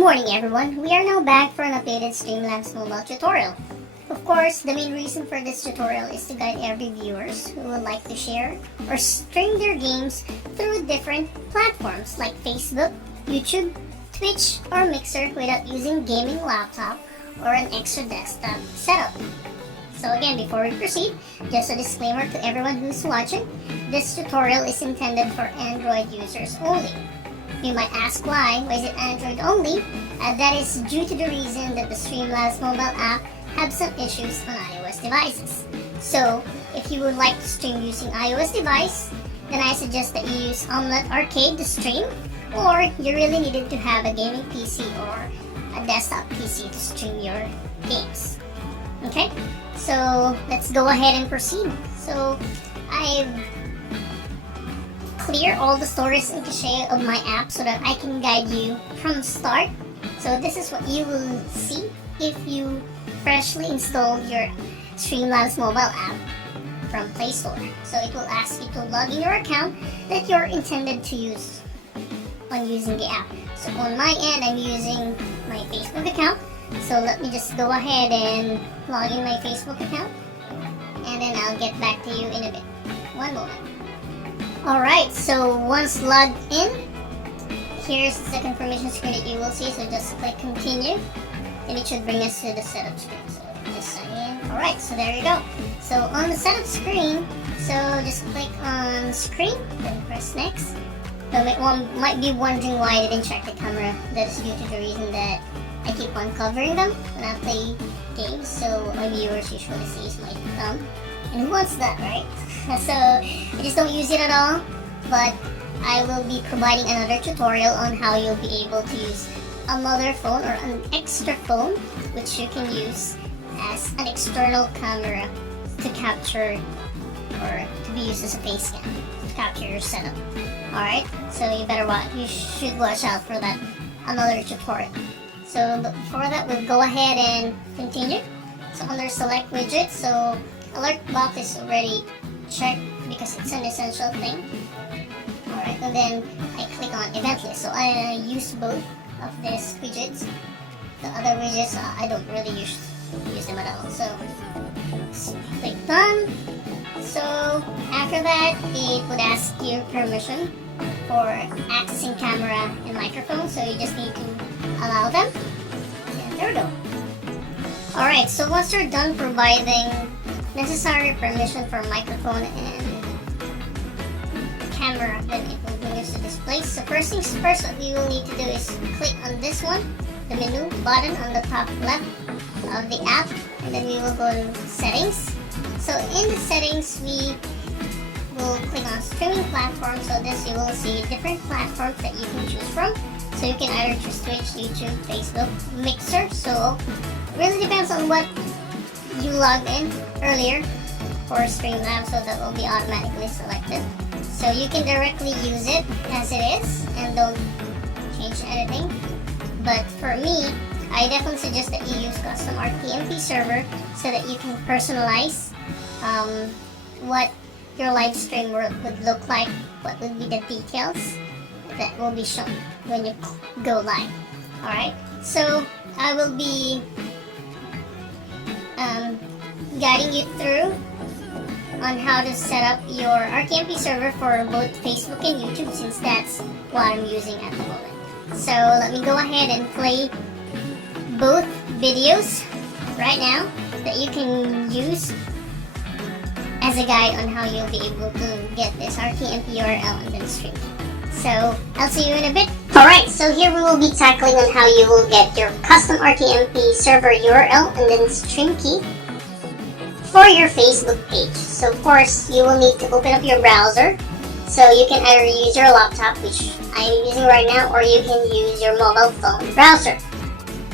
morning everyone, we are now back for an updated Streamlabs mobile tutorial. Of course, the main reason for this tutorial is to guide every viewers who would like to share or stream their games through different platforms like Facebook, YouTube, Twitch, or Mixer without using gaming laptop or an extra desktop setup. So again, before we proceed, just a disclaimer to everyone who's watching, this tutorial is intended for Android users only. You might ask why is it Android only? That is due to the reason that the Streamlabs mobile app have some issues on iOS devices. So if you would like to stream using iOS device, then I suggest that you use Omelette Arcade to stream, or you really needed to have a gaming PC or a desktop PC to stream your games. Okay, so let's go ahead and proceed. So I've clear all the storage and cache of my app so that I can guide you from start. So this is what you will see if you freshly install your Streamlabs mobile app from Play Store. So it will ask you to log in your account that you're intended to use on using the app. So on my end, I'm using my Facebook account. So let me just go ahead and log in my Facebook account, and then I'll get back to you in a bit. One moment. Alright, so once logged in, here's the confirmation screen that you will see, so just click continue, and it should bring us to the setup screen. So just sign in. Alright, so there you go. So on the setup screen, so just click on screen, then press next. So one might be wondering why I didn't check the camera. That is due to the reason that I keep on covering them when I play games, so my viewers usually sees my thumb. And who wants that, right? So I just don't use it at all, but I will be providing another tutorial on how you'll be able to use a mother phone or an extra phone which you can use as an external camera to capture or to be used as a face cam to capture your setup. Alright, so you should watch out for that another tutorial. So before that, we'll go ahead and continue. So under select widget, so alert box is already checked because it's an essential thing. Alright, and then I click on event list. So I use both of these widgets. The other widgets, I don't really use them at all. So click done. So after that, it would ask you permission for accessing camera and microphone. So you just need to allow them. And there we go. Alright, so once you're done providing necessary permission for microphone and camera, then it will bring us to this place. So first things first, what we will need to do is click on this one, the menu button on the top left of the app, and then we will go to settings. So in the settings, we will click on streaming platform. So this you will see different platforms that you can choose from. So you can either choose Twitch, YouTube, Facebook, Mixer. So it really depends on what you logged in earlier for Streamlabs, so that will be automatically selected. So you can directly use it as it is and don't change anything. But for me, I definitely suggest that you use custom RTMP server so that you can personalize what your live stream would look like, what would be the details that will be shown when you go live. Alright, so I will be guiding you through on how to set up your RTMP server for both Facebook and YouTube, since that's what I'm using at the moment. So let me go ahead and play both videos right now that you can use as a guide on how you'll be able to get this RTMP URL and then stream. So I'll see you in a bit. Alright, so here we will be tackling on how you will get your custom RTMP server URL and then stream key for your Facebook page. So of course, you will need to open up your browser. So you can either use your laptop, which I'm using right now, or you can use your mobile phone browser.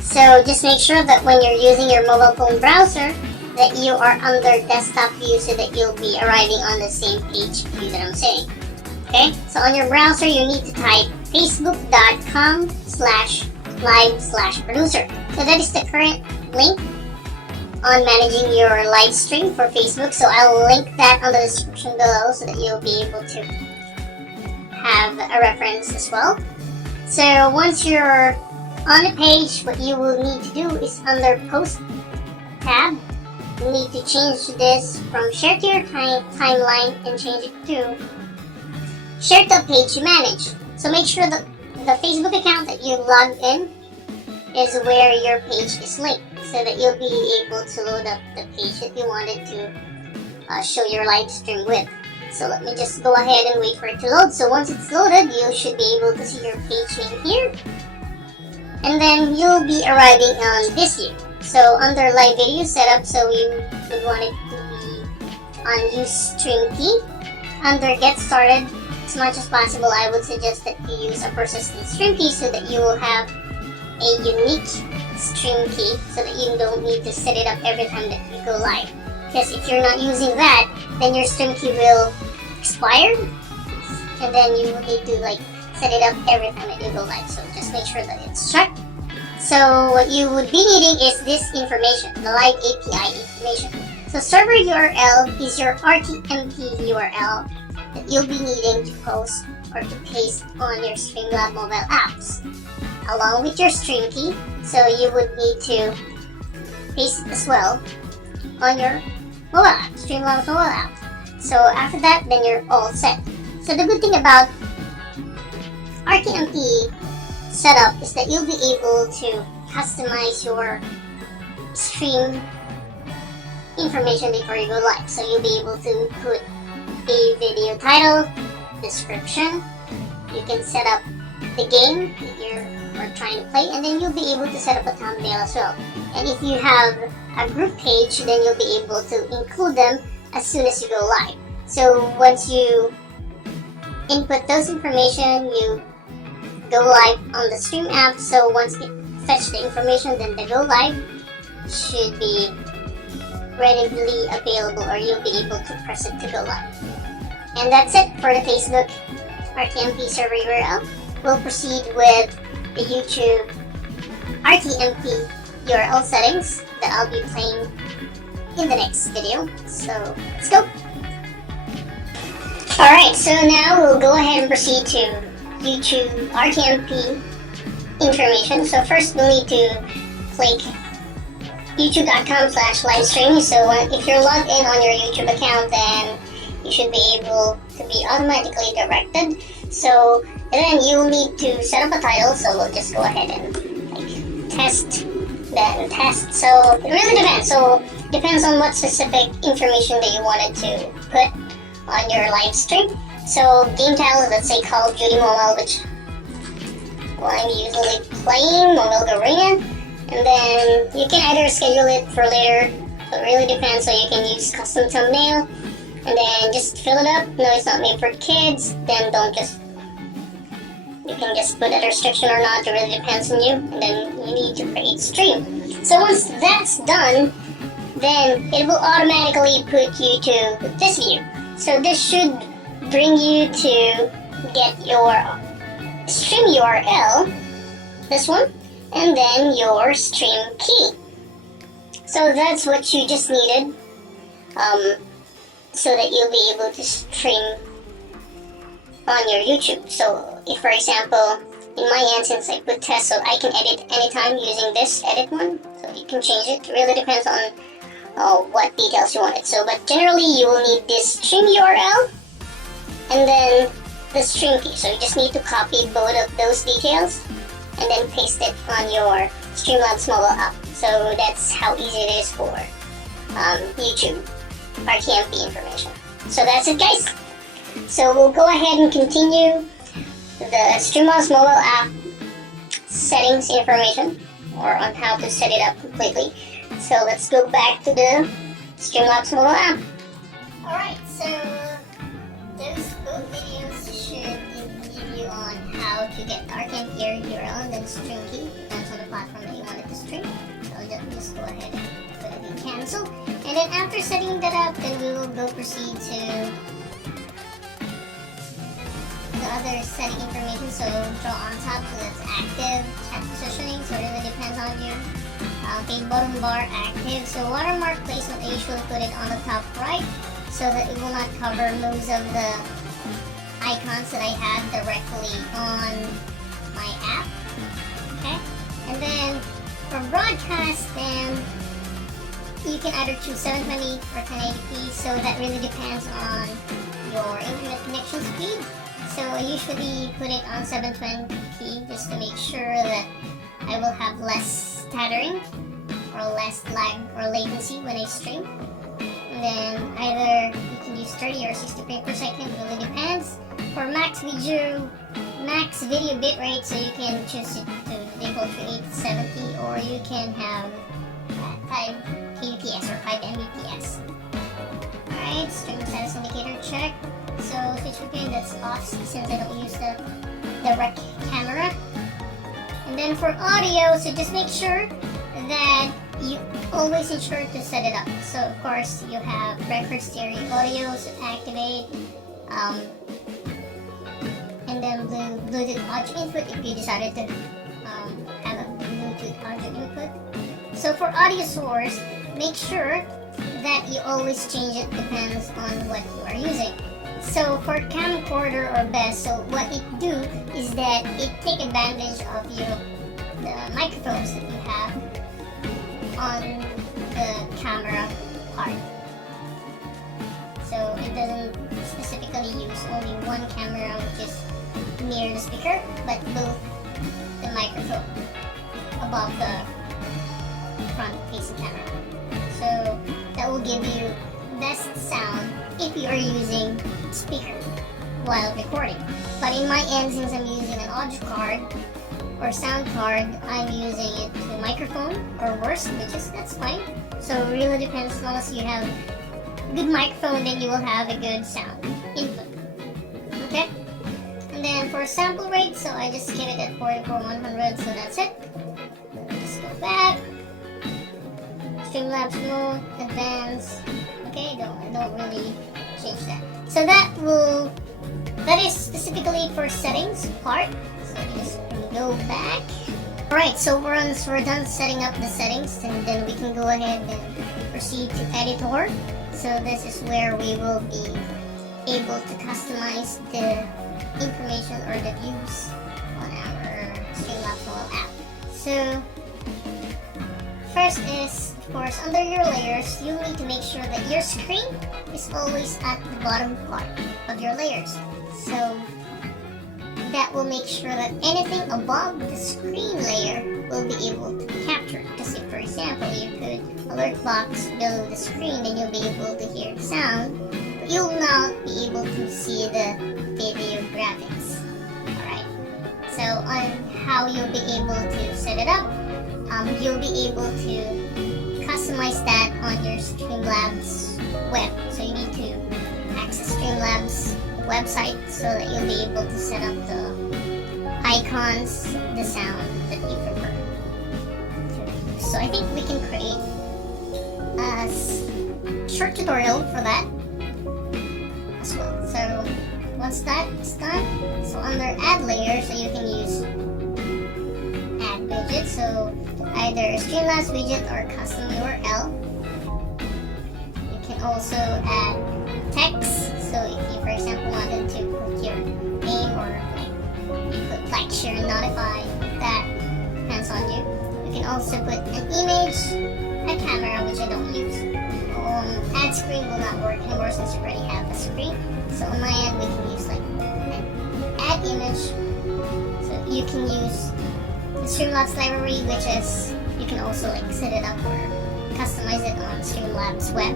So just make sure that when you're using your mobile phone browser, that you are under desktop view so that you'll be arriving on the same page view that I'm saying. Okay, so on your browser, you need to type facebook.com/live/producer. So that is the current link on managing your live stream for Facebook. So I'll link that on the description below so that you'll be able to have a reference as well. So once you're on the page, what you will need to do is under Post tab, you need to change this from Share to your timeline and change it to Share to a page you manage. So make sure that the Facebook account that you logged in is where your page is linked, so that you'll be able to load up the page that you wanted to show your live stream with. So let me just go ahead and wait for it to load. So once it's loaded, you should be able to see your page name here. And then you'll be arriving on this view. So under live video setup, so you would want it to be on use stream key. Under get started, as much as possible, I would suggest that you use a persistent stream key so that you will have a unique stream key, so that you don't need to set it up every time that you go live. Because if you're not using that, then your stream key will expire, and then you will need to set it up every time that you go live. So just make sure that it's shut. So what you would be needing is this information, the live API information. So server URL is your RTMP URL that you'll be needing to post or to paste on your Streamlabs mobile apps, along with your stream key. So you would need to paste it as well on your mobile app, Streamlabs mobile app. So after that, then you're all set. So the good thing about RTMP setup is that you'll be able to customize your stream information before you go live. So you'll be able to put a video title, description, you can set up the game that you're trying to play, and then you'll be able to set up a thumbnail as well. And if you have a group page, then you'll be able to include them as soon as you go live. So once you input those information, you go live on the Stream app. So once it fetch the information, then the go live should be readily available, or you'll be able to press it to go live. And that's it for the Facebook RTMP server URL. We'll proceed with the YouTube RTMP URL settings that I'll be playing in the next video. So let's go. Alright, so now we'll go ahead and proceed to YouTube RTMP information. So first we'll need to click youtube.com/livestreaming. So if you're logged in on your YouTube account, then you should be able to be automatically directed. So then you'll need to set up a title. So we'll just go ahead and test, then test. So it really depends. So depends on what specific information that you wanted to put on your live stream. So game title, let's say Call of Duty Mobile, which I'm usually playing, Mobile Arena. And then you can either schedule it for later, so it really depends. So you can use custom thumbnail, and then just fill it up. No, it's not made for kids, then you can just put a restriction or not. It really depends on you. And then you need to create stream. So once that's done, then it will automatically put you to this view. So this should bring you to get your stream URL, this one, and then your stream key. So that's what you just needed, so that you'll be able to stream on your YouTube. So if, for example, in my instance, I put test, so I can edit anytime using this edit one. So you can change it. It really depends on what details you wanted. So, but generally you will need this stream URL and then the stream key. So you just need to copy both of those details and then paste it on your Streamlabs mobile app. So that's how easy it is for YouTube RTMP information. So that's it, guys. So we'll go ahead and continue the Streamlabs mobile app settings information, or on how to set it up completely. So let's go back to the Streamlabs mobile app. Alright, so those both videos should give you on how to get the RTMP URL and then stream key. Depends on the platform that you wanted to stream. So just go ahead and put it in cancel. And then after setting that up, then we will go proceed to the other setting information. So draw on top, so that's active, chat positioning, so it really depends on you. Okay, bottom bar active. So watermark placement, I usually put it on the top right so that it will not cover most of the icons that I had directly on my app. Okay, And then for broadcast, then you can either choose 720 or 1080p, so that really depends on your internet connection speed. So I usually put it on 720p just to make sure that I will have less stuttering or less lag or latency when I stream. And then either you can use 30 or 60 frames per second, really depends. For max video bitrate, so you can choose it to default to 870, or you can have 5 kbps or 5 mbps. Alright, stream status indicator check. So switch between, that's off since I don't use the direct camera. And then for audio, so just make sure that you always ensure to set it up. So of course you have record stereo audio, so activate, and then Bluetooth audio input if you decided to have a Bluetooth audio input. So for audio source, make sure that you always change it, depends on what you are using. So for camcorder or best, so what it do is that it take advantage of the microphones that you have on the camera part. So it doesn't specifically use only one camera, which is near the speaker, but both the microphone above the front facing camera. So that will give you best sound if you are using speaker while recording. But in my end, since I'm using an audio card or sound card, I'm using it to microphone or worse, that's fine. So it really depends. As long as you have good microphone, then you will have a good sound input. Okay? And then for sample rate, so I just keep it at 44/100, so that's it. Just go back. Streamlabs mode, advanced. Okay, I don't really change that. So that is specifically for settings part. So just go back. Alright, so we're done setting up the settings, and then we can go ahead and proceed to editor. So this is where we will be able to customize the information or the views on our Streamlabs mobile app. So first is, of course, under your layers, you need to make sure that your screen is always at the bottom part of your layers. So that will make sure that anything above the screen layer will be able to be captured. Because if, for example, you put alert box below the screen, then you'll be able to hear the sound, but you'll not be able to see the video graphics. Alright, so on how you'll be able to set it up, you'll be able to customize that on your Streamlabs web. So you need to access Streamlabs website so that you'll be able to set up the icons, the sound that you prefer. So I think we can create a short tutorial for that as well. So once that is done, so under add layer, so you can use add widget. So either Streamlabs widget or custom URL. You can also add text. So if you, for example, wanted to put your name or you put like, share, and notify, that depends on you. You can also put an image, a camera, which I don't use. Add screen will not work anymore since you already have a screen. So on my end, we can use like an add image. So you can use the Streamlabs library, which is, you can also like set it up or customize it on Streamlabs web.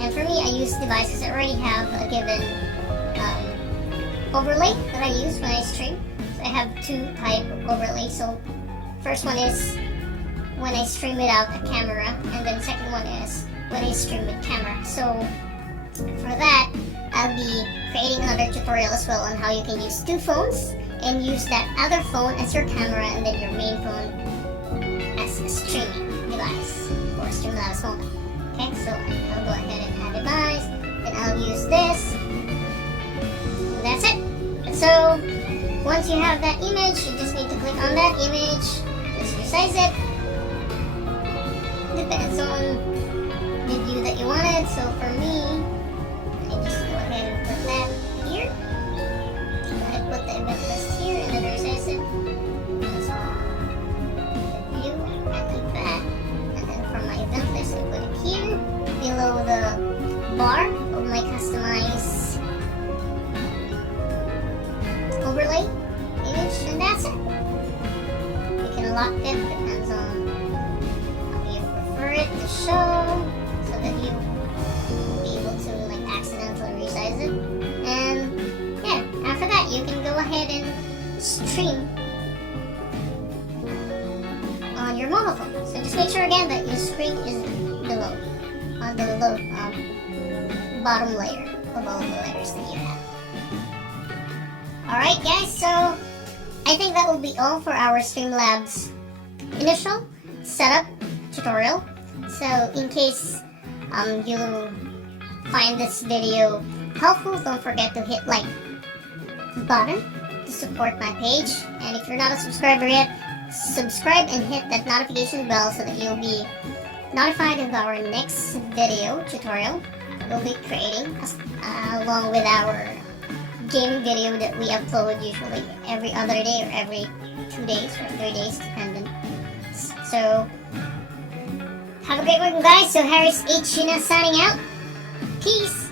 And for me, I use devices that already have a given overlay that I use when I stream. So I have two type of overlays. So first one is when I stream without a camera, and then second one is when I stream with camera. So for that, I'll be creating another tutorial as well on how you can use two phones and use that other phone as your camera and then your main phone as a streaming device for Streamlabs mobile. Okay, so I'll go ahead and add device, then I'll use this, and that's it. And so once you have that image, you just need to click on that image, just resize it. Depends on the view that you wanted. So for me, I just go ahead and put that here. So I put the event list here and then resize it. stream on your mobile phone. So just make sure again that your screen is below, on the low, bottom layer of all the layers that you have. Alright guys, so I think that will be all for our Streamlabs initial setup tutorial. So in case you find this video helpful, don't forget to hit like button to support my page, and if you're not a subscriber yet, subscribe and hit that notification bell so that you'll be notified of our next video tutorial that we'll be creating along with our gaming video that we upload usually every other day or every 2 days or 3 days depending. So have a great one guys. So Harris H. Shina signing out. Peace.